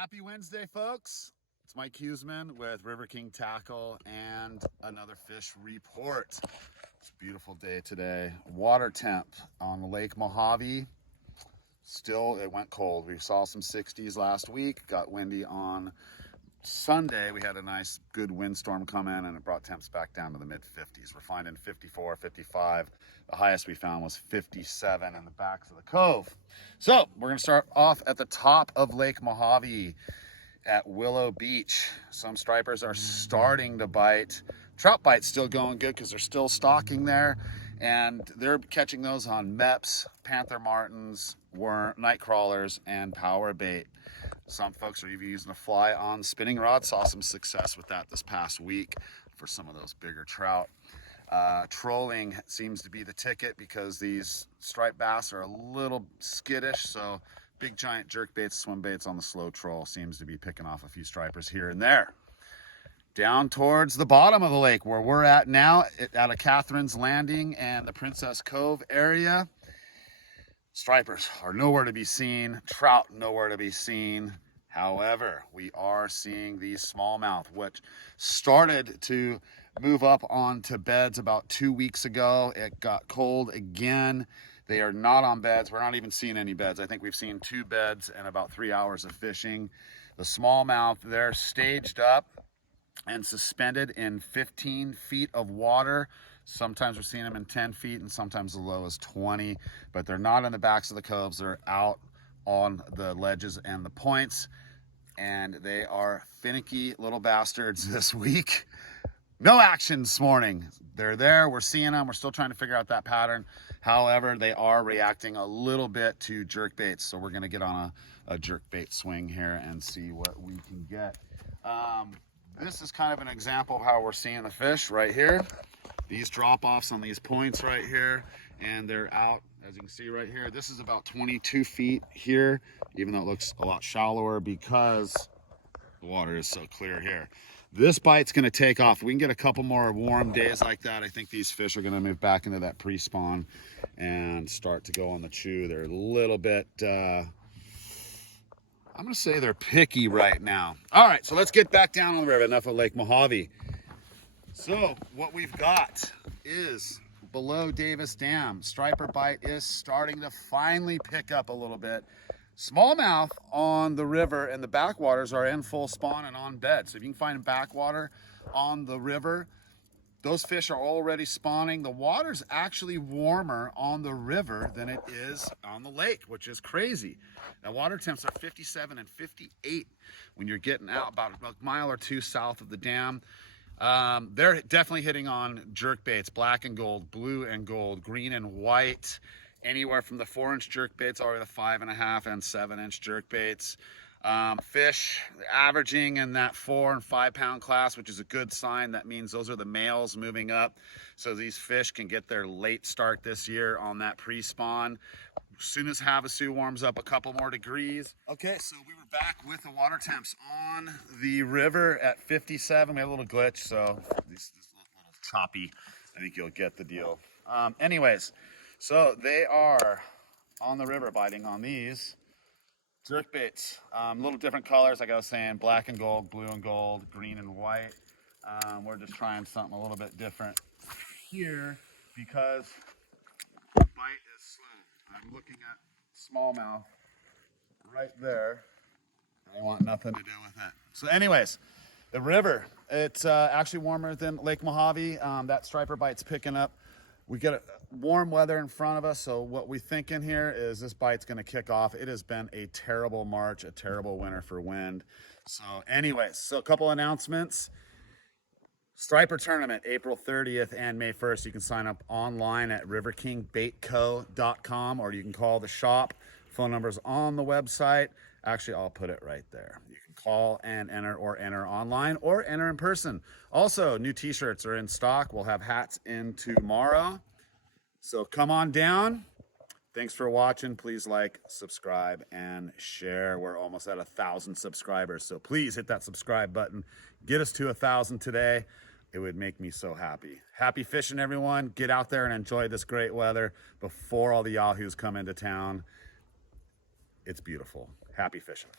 Happy Wednesday, folks. It's Mike Huseman with River King Tackle and another fish report. It's a beautiful day today. Water temp on the Lake Mojave. Still, it went cold. We saw some 60s last week. Got windy on Sunday. We had a nice, good windstorm come in and it brought temps back down to the mid-50s. We're finding 54, 55. The highest we found was 57 in the backs of the cove. So we're going to start off at the top of Lake Mojave at Willow Beach. Some stripers are starting to bite. Trout bite's still going good because they're still stocking there, and they're catching those on meps, panther martins, night crawlers, and power bait. Some folks are even using a fly on spinning rod. Saw some success with that this past week for some of those bigger trout. Trolling seems to be the ticket because these striped bass are a little skittish, so big giant jerk baits, swim baits on the slow troll seems to be picking off a few stripers here and there. Down towards the bottom of the lake where we're at now, out of Catherine's Landing and the Princess Cove area, stripers are nowhere to be seen, trout nowhere to be seen. However, we are seeing these smallmouth, which started to move up onto beds about 2 weeks ago. It got cold again. They are not on beds. We're not even seeing any beds. I think we've seen 2 beds in about 3 hours of fishing. The smallmouth, they're staged up and suspended in 15 feet of water. Sometimes we're seeing them in 10 feet and sometimes as low as 20, but they're not in the backs of the coves. They're out on the ledges and the points, and they are finicky little bastards this week. No action this morning. They're there, we're seeing them, we're still trying to figure out that pattern. However, they are reacting a little bit to jerk baits, so we're gonna get on a jerk bait swing here and see what we can get. This is kind of an example of how we're seeing the fish right here. These drop-offs on these points right here, and they're out, as you can see right here. This is about 22 feet here, even though it looks a lot shallower because the water is so clear here. This bite's gonna take off. If we can get a couple more warm days like that, I think these fish are gonna move back into that pre-spawn and start to go on the chew. They're a little bit, I'm gonna say they're picky right now. All right, so let's get back down on the river. Enough of Lake Mojave. So what we've got is below Davis Dam. Striper bite is starting to finally pick up a little bit. Smallmouth on the river and the backwaters are in full spawn and on bed. So if you can find backwater on the river, those fish are already spawning. The water's actually warmer on the river than it is on the lake, which is crazy. Now water temps are 57 and 58 when you're getting out about a mile or two south of the dam. They're definitely hitting on jerk baits, black and gold, blue and gold, green and white, anywhere from the 4-inch jerk baits all the way to 5.5 and 7-inch jerk baits. Fish averaging in that 4 and 5 pound class, which is a good sign. That means those are the males moving up. So these fish can get their late start this year on that pre-spawn. As soon as Havasu warms up a couple more degrees. Okay, so we were back with the water temps on the river at 57. We had a little glitch, so this little choppy. I think you'll get the deal. Anyways, so they are on the river biting on these jerk baits. A little different colors, like I was saying, black and gold, blue and gold, green and white. We're just trying something a little bit different here because the bite is slow. I'm looking at smallmouth right there. I want nothing to do with it. So anyways, the river, it's actually warmer than Lake Mojave. That striper bite's picking up. We get warm weather in front of us, so what we thinking here is this bite's gonna kick off. It has been a terrible March, a terrible winter for wind. So anyways, so a couple announcements. Striper tournament, April 30th and May 1st. You can sign up online at riverkingbaitco.com or you can call the shop. Phone number's on the website. Actually, I'll put it right there. You can call and enter or enter online or enter in person. Also, new t-shirts are in stock. We'll have hats in tomorrow. So come on down. Thanks for watching. Please like, subscribe, and share. We're almost at 1,000 subscribers. So please hit that subscribe button. Get us to 1,000 today. It would make me so happy. Happy fishing, everyone. Get out there and enjoy this great weather before all the yahoos come into town. It's beautiful. Happy fishing.